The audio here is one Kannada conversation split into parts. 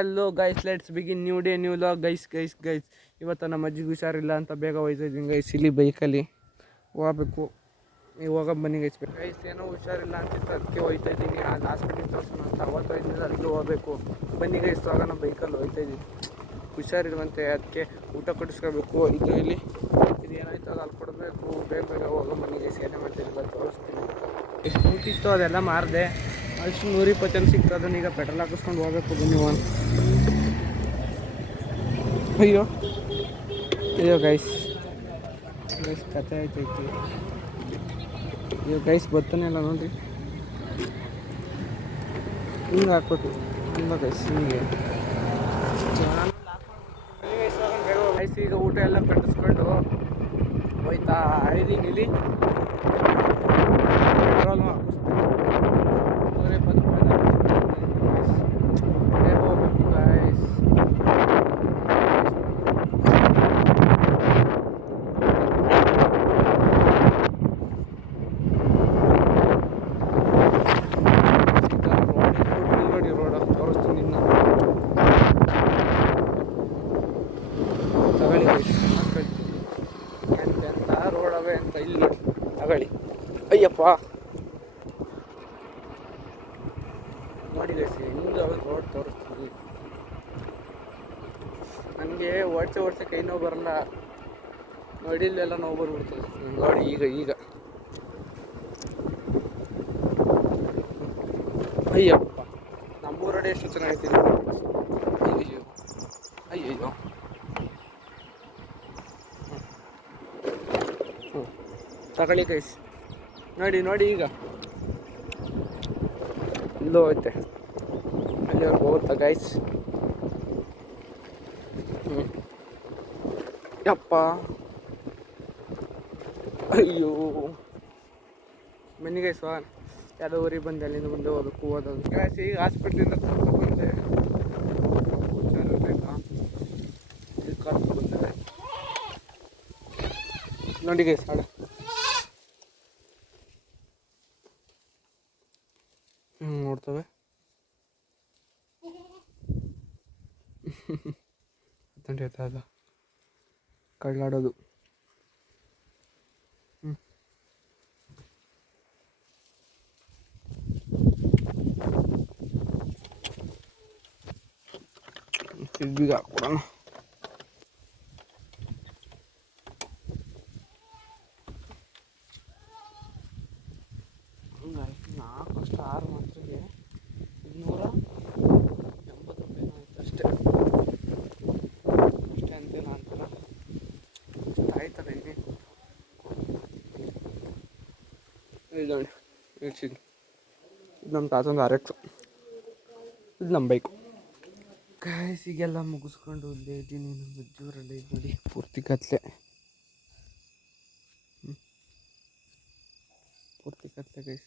Yellow guys, let's begin new day new log. Guys ಇವತ್ತು ನಮ್ಮ ಅಜ್ಜಿಗೆ ಹುಷಾರಿಲ್ಲ ಅಂತ ಬೇಗ ಹೋಯ್ತಾ ಇದ್ದೀನಿ ಗೈಸ್. ಇಲ್ಲಿ ಬೈಕಲ್ಲಿ ಹೋಗ್ಬೇಕು. ನೀವು ಹೋಗೋ ಬನ್ನಿ ಗೈಸ್. ಏನೋ ಹುಷಾರಿಲ್ಲ ಅಂತಿತ್ತು, ಅದಕ್ಕೆ ಹೋಯ್ತಾ ಇದ್ದೀನಿ. ಅಲ್ಲಿ ಹಾಸ್ಪಿಟ್ಲಿಗೆ ತೋರಿಸೋಣ ಅಂತ ಅವತ್ತು ಇದ್ದೀನಿ, ಅಲ್ಲಿಗೆ ಹೋಗಬೇಕು. ಬನ್ನಿ ಗೈಸ್, ಹೋಗೋಣ. ಬೈಕಲ್ಲಿ ಹೋಯ್ತಾ ಇದ್ದೀನಿ. ಹುಷಾರಿರುವಂತೆ, ಅದಕ್ಕೆ ಊಟ ಕೊಡಿಸ್ಕೋಬೇಕು. ಇದು ಇಲ್ಲಿ ಇದು ಏನಾಯ್ತು ಅದು ಅಲ್ಲಿ ಕೊಡಬೇಕು. ಬೇಗ ಹೋಗೋ ಬನ್ನಿ ಗೈಸ್. ಏನೇ ಮಾಡ್ತಿದ್ದಿಲ್ಲ ತೋರಿಸ್ತೀನಿ. ಎಷ್ಟು ಊಟಿತ್ತು ಅದೆಲ್ಲ ಮಾರಿದೆ. ಅಷ್ಟು 120 ಸಿಕ್ತು. ಅದನ್ನ ಈಗ ಪೆಟ್ರೋಲ್ ಹಾಕಿಸ್ಕೊಂಡು ಹೋಗ್ಬೇಕು. ಬನ್ನಿ ಅಯ್ಯೋ ಗೈಸ್ ಕತೆ ಆಯ್ತೈತಿ. ಅಯ್ಯೋ ಗೈಸ್ ಬರ್ತಾನೆ ಇಲ್ಲ ನೋಡಿರಿ. ಹಿಂಗೆ ಹಾಕ್ಬೇಕು. ಇಲ್ಲ ಗೈಸ್, ಹಿಂಗೆ ಗೈಸ್. ಈಗ ಊಟ ಎಲ್ಲ ಕಟ್ಟಿಸ್ಕೊಂಡು ಹೋಯ್ತಾ ಇದ್ದೀನಿ. ಇಲ್ಲಿ ಪೆಟ್ರೋಲ್ನು ಹಾಕಿಸ್ತೀನಿ. 120 ರೂಪಾಯಿ ಹೋಗ್ಬೇಕು ಗೈಸ್. ಅಯ್ಯಪ್ಪ ನೋಡಿ ಗೈಸ್, ಹೆಂಗೆ ರೋಡ್ ತೋರಿಸ್ತೀವಿ. ನನಗೆ ಓಡಿಸೆ ಕೈ ನೋವು ಬರಲ್ಲ, ನೋಡಿಲ್ಲೆಲ್ಲ ನೋವು ಬರ್ಬಿಡ್ತದೆ ನೋಡಿ. ಈಗ ಅಯ್ಯಪ್ಪ, ನಮ್ಮೂರಡೆ ಎಷ್ಟು ಚೆನ್ನಾಗೈತಿ. ಅಯ್ಯಯ್ಯೋ ತಗೊಳ್ಳಿ ಗೈಸ್. ನೋಡಿ ಈಗ ಇಲ್ಲೂ ಹೋಯ್ತೆ. ಅಲ್ಲಿವರೆಗೆ ಹೋಗುತ್ತಾ ಗೈಸ್. ಯಪ್ಪ, ಅಯ್ಯೋ ಬನ್ನಿ ಗೈಸ್. ಯಾವುದೋ ಊರಿಗೆ ಬಂದೆ, ಅಲ್ಲಿಂದ ಮುಂದೆ ಓದೋದು ಗೈಸ್. ಈಗ ಹಾಸ್ಪಿಟ್ಲಿಂದ ಕರ್ಕೊಂಡು ಬಂದೆ. ಇಲ್ಲಿ ಕರ್ಕೊಂಡು ಬಂದೆ ನೋಡಿ ಗೈಸ್. ನೋಡ್ತವೆ ಅದ ಕಳ್ಳಾಡೋದು. ಬೀಗ ಕೊಡೋಣ. ನಾಲ್ಕು ಸ್ಟಾರ್ ಮಾತ್ರಿಗೆ 280 ರೂಪಾಯಿ ಆಯ್ತು ಅಷ್ಟೇ ಅಂತಿಲ್ಲ ಅಂತಾರ. ಆಯ್ತಲ್ಲ ಇಲ್ಲಿ ಇದು ಇದು ನಮ್ಮ ತಾತಂದು RX. ಇದು ನಮ್ಮ ಬೈಕು ಗೈಸ್. ಈಗೆಲ್ಲ ಮುಗಿಸ್ಕೊಂಡು ಇಲ್ಲೇ ಇದ್ದೀನಿ. ನಮ್ಮ ಅಜ್ಜಿಯವರೆಲ್ಲ ಇದು ನೋಡಿ ಪೂರ್ತಿ ಕತ್ಲೆ ಗೈಸ್.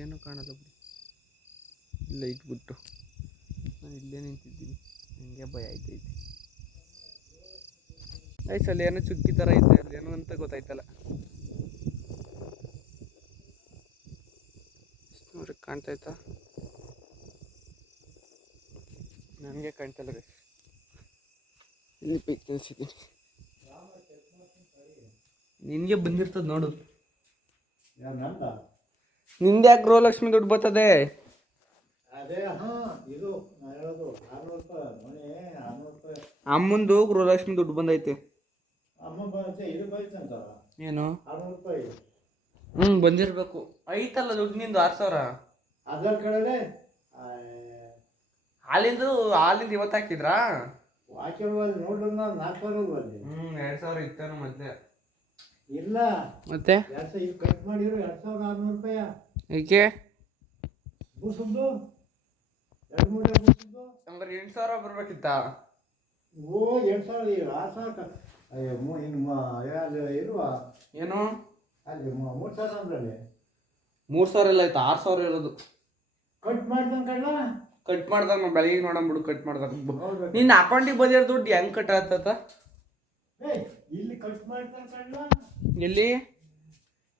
ಏನೂ ಕಾಣಲ್ಲ ಬಿಡಿ. ಇಲ್ಲ ಇಟ್ಬಿಟ್ಟು ನಾನು ಇಲ್ಲೇ ನಿಂತಿದ್ದೀನಿ. ನನಗೆ ಭಯ ಆಯ್ತೈತಿ ಗೈಸ್. ಅಲ್ಲಿ ಏನೋ ಚುಕ್ಕಿ ಥರ ಐತೆ, ಅಲ್ಲಿ ಏನೋ ಅಂತ ಗೊತ್ತಾಯ್ತಲ್ಲ. ನೋಡ್ರಿ, ಕಾಣ್ತಾಯ್ತಾ? ನನಗೆ ಕಾಣ್ತಲ್ಲ ಗೈಸ್. ಇಲ್ಲಿ ಪೈಕ್ ನಿಲ್ಸಿದ್ದೀನಿ. ನಿನಗೆ ಬಂದಿರ್ತದೆ ನೋಡು. ನಿಂದೆ ಯಾಕೆ ಗೃಹಲಕ್ಷ್ಮಿ ದುಡ್ಡು ಬರ್ತದೆ? ಅಮ್ಮಂದು ಗೃಹಲಕ್ಷ್ಮಿ ದುಡ್ಡು ಬಂದೈತೆ. ಏನು ಬಂದಿರ್ಬೇಕು. ಐತಲ್ಲ ದುಡ್ಡು ನಿಂದು 6000. ಹಾಲಿಂದ ಇವತ್ತು ಹಾಕಿದ್ರಾ? 2000 ಇತ್ತಾನು ಮತ್ತೆ. ಇಲ್ಲ ಮತ್ತೆ ಕಟ್ ಮಾಡಿದ್ರು 2600 ರೂಪಾಯಿ. ಏಕೆ? 8000 ಬರ್ಬೇಕಿತ್ತ? ಓ 8000 ಏನು ಅಲ್ಲಿ 3000 ಅಂದ್ರೆ 3000 ಎಲ್ಲ ಆಯ್ತು. 6000 ಇರೋದು. ಕಟ್ ಮಾಡ್ದಾಗ ಬೆಳಗ್ಗೆ ನೋಡೋಣ ಬಿಡು. ಕಟ್ ಮಾಡ್ದಾಗ ನಿನ್ನ ಅಕೌಂಟಿಗೆ ಬಂದಿರೋ ದುಡ್ಡು ಹೆಂಗ್ ಕಟ್ ಆಗ್ತದ? ಇಲ್ಲಿ ಕಟ್ ಮಾಡ್ತಾರೆ. ಎಲ್ಲಿ?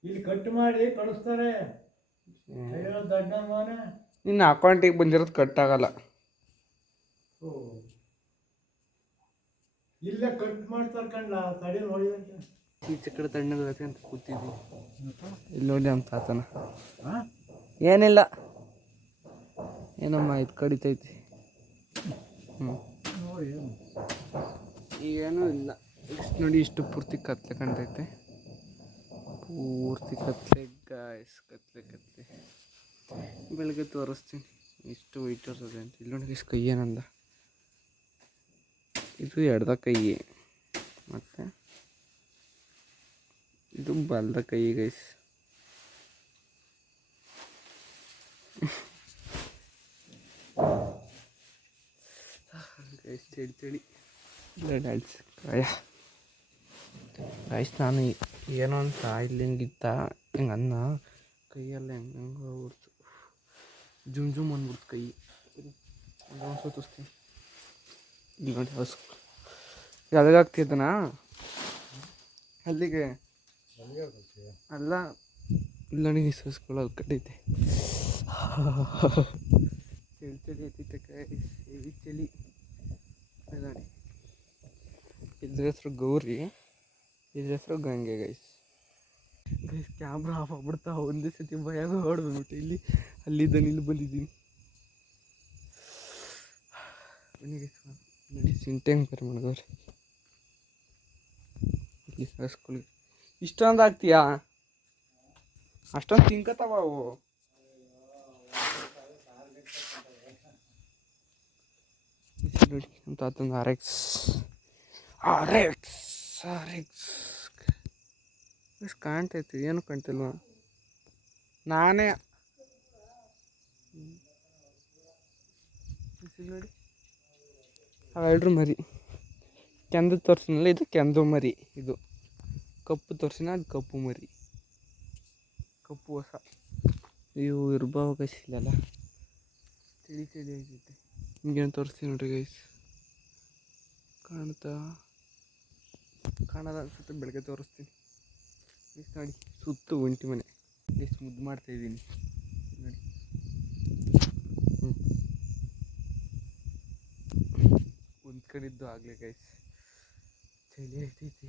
ಇಲ್ಲಿ ಕಟ್ ಮಾಡಿ ಕಳಿಸ್ತಾರೆ. ದೊಡ್ಡ ನಿನ್ನ ಅಕೌಂಟಿಗೆ ಬಂದಿರೋದು ಕಟ್ ಆಗಲ್ಲ. ಇಲ್ಲೇ ಕಟ್ ಮಾಡ್ತಾರೆ ಕಣ್ಣ, ತಡಿ ನೋಡಿ ಅಂತ. ಈಚೆ ಕಡೆ ತಣ್ಣಗೆ ಅಂತ ಕೂತಿದ್ವಿ. ಇಲ್ಲಿ ನೋಡಿ ನಮ್ಮ ತಾತನ. ಏನಿಲ್ಲ, ಏನಮ್ಮ ಇದು ಕಡಿತೈತಿ. ಈಗೇನೂ ಇಲ್ಲ. ಇಷ್ಟು ನೋಡಿ, ಇಷ್ಟು ಪೂರ್ತಿ ಕತ್ಲೆ ಕಾಣ್ತೈತೆ. ಪೂರ್ತಿ ಕತ್ಲೆ ಗಾಯ್ಸ್, ಕತ್ಲೆ. ಬೆಳಗ್ಗೆ ತೋರಿಸ್ತೀನಿ ಎಷ್ಟು ವೈಟ್ ಇರ್ತದೆ ಅಂತ. ಇಲ್ಲಿ ನೋಡಿ ಇಷ್ಟು ಕೈ ಏನಂದ, ಇದು ಎಡ್ದ ಕೈ, ಮತ್ತು ಇದು ಬಲ್ದ ಕೈ ಗೈಸ್. ಗೈಸ್ ಚಳಿ ಇಲ್ಲ ಡ್ಯಾನ್ಸ್ ಗೈಸ್. ನಾನು ಏನೋ ಅಂತ ಇಲ್ಲಿ ಹಿಂಗಿತ್ತ, ಹಿಂಗೆ ಅನ್ನ ಕೈಯೆಲ್ಲ ಹೆಂಗೆ ಹೋಗ್ಬಿಡ್ತು, ಜುಮ್ ಅಂದ್ಬಿಡ್ತು ಕೈ. ಒಂದು ತೋರಿಸ್ತೀನಿ. ಇಲ್ಲಿ ನೋಡಿ ಹಸು ಎದಗಾಗ್ತಿದ್ದನಾ ಅಲ್ಲಿಗೆ ಅಲ್ಲ, ಇಲ್ಲ ನನಗೆ ಸಸ್ಕೊಳ್ಳೋದು ಕಟ್ಟೈತೆ. ಚಳಿ ಐತೈತೆ ಗೈಸ್, ಹೆವಿ ಚಳಿ. ನೋಡಿ, ಇದ್ರ ಹೆಸ್ರು ಗೌರಿ, ಇದ್ರ ಹೆಸ್ರು ಗಂಗೆ ಗೈಸ್. ಕ್ಯಾಮ್ರಾ ಆಫ್ ಆಗ್ಬಿಡ್ತಾ ಒಂದೇ ಸತಿ ಭಯ ಹೊಡೆದ್ಬಿಟ್ಟು ಅಲ್ಲಿದ್ದಾನೆ, ಇಲ್ಲಿ ಬಂದಿದ್ದೀನಿ. ನೋಡಿ ಸಿಂಟೆಂಗ್ ಬೇರೆ ಮಾಡಿದವ್ರೆ ಇಲ್ಲಿ ಹಸ್ಕೊಳ್ಳಿ. ಇಷ್ಟೊಂದು ಆಗ್ತೀಯಾ? ಅಷ್ಟೊಂದು ತಿನ್ಕತಾವ ಅವು. ನೋಡಿ ನಮ್ಮ ತಾತಂದು RX ಎಷ್ಟು ಕಾಣ್ತೈತಿ, ಏನು ಕಾಣ್ತಿಲ್ವ ನಾನೇ. ನೋಡಿ ಅವೆರಡ್ರು ಮರಿ. ಕೆಂದು ತೋರಿಸಿನಲ್ಲ, ಇದು ಕೆಂದು ಮರಿ. ಇದು ಕಪ್ಪು ತೋರಿಸಿನ, ಅದು ಕಪ್ಪು ಮರಿ, ಕಪ್ಪು ಹೊಸ. ಇವು ಇರ್ಬಾವ ಗೈಸ್ ಇಲ್ಲಲ್ಲ, ಚಳಿ ಆಗೈತೆ. ನಿಮ್ಗೇನು ತೋರಿಸ್ತೀನಿ ನೋಡ್ರಿ ಗೈಸ್, ಕಾಣಲ್ಲ ಅನ್ಸುತ್ತೆ, ಬೆಳಗ್ಗೆ ತೋರಿಸ್ತೀನಿ. ಎಷ್ಟು ನೋಡಿ, ಸುತ್ತು ಒಂಟಿ ಮನೆ, ಎಷ್ಟು ಮುದ್ದು ಮಾಡ್ತಾಯಿದ್ದೀನಿ ನೋಡಿ. ಒಂದು ಕಡೆದ್ದು ಆಗಲಿ ಗೈಸ್, ಚಳಿ ಐತೈತಿ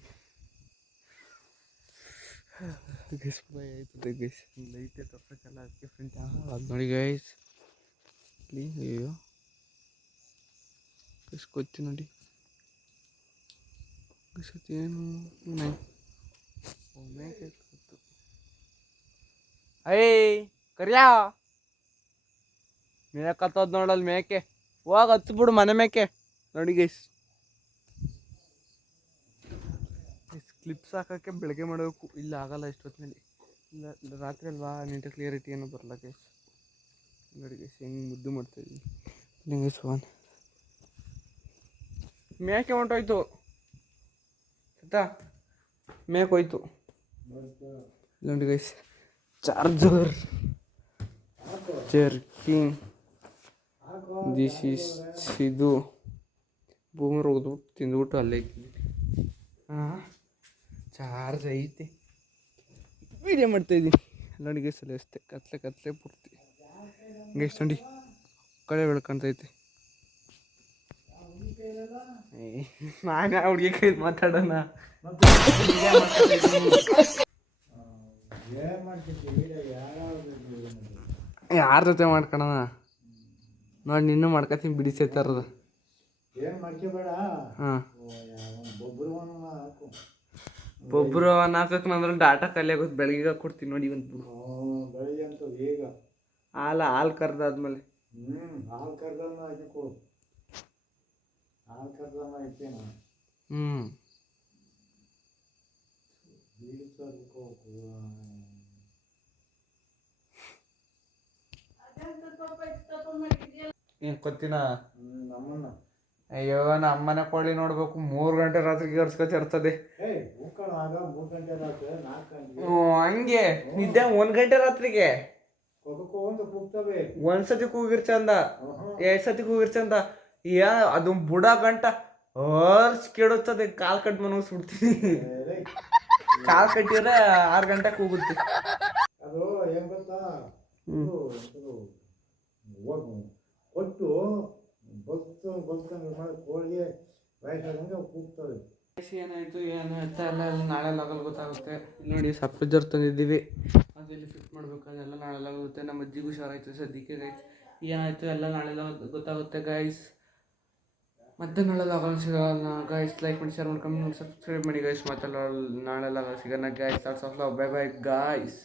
ಗೈಸ್, ಭಯ ಆಯ್ತದೆ ಗೈಸ್. ಲೈಟೇ ತೋರ್ಸೋಕ್ಕಲ್ಲ, ಅದಕ್ಕೆ ಫ್ರೆಂಡ್ ಅದು ನೋಡಿ ಗೈಸ್. ಇಲ್ಲಿ ಅಯ್ಯೋ ಗೈಸ್ ಗೊತ್ತಿ ನೋಡಿ ಗೈಸ್, ಏನು ಮೇಕೆ ಗೊತ್ತು. ಕರಿಯಾ ಮೇಕತ್ತದ ನೋಡಲ್ ಮೇಕೆ, ಹೋಗ ಹತ್ಬಿಡು ಮನೆ ಮೇಕೆ. ನೋಡಿ ಗೈಸ್, ಕ್ಲಿಪ್ಸ್ ಹಾಕೋಕ್ಕೆ ಬೆಳಗ್ಗೆ ಮಾಡಬೇಕು, ಇಲ್ಲ ಆಗಲ್ಲ ಇಷ್ಟೊತ್ತಿನಲ್ಲಿ. ಇಲ್ಲ ರಾತ್ರಿ ಅಲ್ವಾ, ನೀಟ ಕ್ಲಿಯರಿಟಿ ಏನೂ ಬರಲ್ಲ ಗೈಸ್. ನೋಡಿ ಗೈಸ್ ಹೆಂಗೆ ಮುದ್ದು ಮಾಡ್ತಾಯಿದ್ದೀನಿ ಗೈಸ್. ಮೇಕೆ ಹೊಂಟೋಯ್ತು, ಮೇಕೆ ಹೋಯ್ತು ನೋಡಿ guys. Charger, jerking, this is ಇದು ಬೂಮರ್ ಹೋಗ್ದು ತಿಂದ್ಬಿಟ್ಟು ಅಲ್ಲೇ ಚಾರ್ಜ್ ಐತೆ. ವೀಡಿಯೋ ಮಾಡ್ತಾಯಿದ್ದೀನಿ ನೋಡಿ ಗೈಸ್. ಅಲ್ಲಿ ಅಷ್ಟೇ ಕತ್ಲೆ ಪೂರ್ತಿ ಗೈಸ್. ನೋಡಿ ಕಳೆ ಬೆಳ್ಕೊಂತೈತೆ. ನಾನು ಹುಡುಗಿ ಕೈ ಮಾತಾಡೋಣ. ಯಾರ ಜೊತೆ ಮಾಡ್ಕೊಳೋಣ ನೋಡಿ, ನಿನ್ನೂ ಮಾಡ್ಕೊತೀನಿ ಬಿಡಿಸೈತಾರದ. ಹಾಂ, ಒಬ್ಬರು ಹಾಕಕ್ಕೆ ನಂದ್ರೆ ಡಾಟಾ ಖಾಲಿ ಆಗುತ್ತೆ. ಬೆಳಗ್ಗೆ ಕೊಡ್ತೀನಿ ನೋಡಿ ಒಂದು ಹಾಲು ಕರೆದಾದ್ಮೇಲೆ. ಏನು ಕೊತ್ತಿನ ಅಯ್ಯೋ, ನಮ್ಮನೆ ಕೋಳಿ ನೋಡ್ಬೇಕು, 3 ಗಂಟೆ ರಾತ್ರಿಗೆ ಗರ್ಸ್ಕೊತಿರ್ತದೆ. ಹಂಗೆ ನಿದ್ದೆ 1 ಗಂಟೆ ರಾತ್ರಿಗೆ ಒಂದ್ಸತಿ ಕೂಗಿರ್ ಚಂದ, 2 ಸತಿ ಕೂಗಿರ್ ಚಂದ. ಅದು ಬುಡ ಗಂಟ ಕೇಳುತ್ತದೆ. Call cut ಮನಗಿಸ್ಬಿಡ್ತೀನಿ. ಕಾಲ್ ಕಟ್ಟಿದ್ರೆ 6 ಗಂಟೆ ಕೂಗುತ್ತೆ. ಅದು ಏನ್ ಗೊತ್ತಾ, ಹೋಗಿ ಕೊಟ್ಟು ಬಲ್ಸ್ಕೊಂಡು ಮಾಡಿ ಕೋಳಿಗೆ ವಯಸ್ಸಾದಂಗೆ ಕೂಗ್ತವೆ. ಏನಾಯಿತು ಏನು ಅಂತ ಎಲ್ಲ ನಾಳೆ ಲಾಗಲ್ ಗೊತ್ತಾಗುತ್ತೆ. ಇಲ್ಲಿ ನೋಡಿ ಸಪ್ರೇಜರ್ ತಂದಿದ್ದೀವಿ, ಅದೆಲ್ಲಿ ಫಿಟ್ ಮಾಡಬೇಕು ಅದೆಲ್ಲ ನಾಳೆ ಆಗುತ್ತೆ. ನಮ್ಮ ಅಜ್ಜಿಗೂ ಹುಷಾರಾಯ್ತು ಸದ್ಯಕ್ಕೆ ಗೈಸ್. ಏನಾಯಿತು ಎಲ್ಲ ನಾಳೆ ಗೊತ್ತಾಗುತ್ತೆ ಗೈಸ್. ಮತ್ತೆ ನಾಳೆ ಲಾಗಲ್ ಸಿಗೋಣ ಗೈಸ್. ಲೈಕ್ ಮಾಡಿ, ಶೇರ್ ಮಾಡಿ, ಕಮೆಂಟ್ ಮಾಡಿ, ಸಬ್ಸ್ಕ್ರೈಬ್ ಮಾಡಿ ಗೈಸ್. ಮತ್ತೆ ನಾಳೆ ಲಾಗಲ್ ಸಿಗೋಣ ಗೈಸ್. Bye bye guys.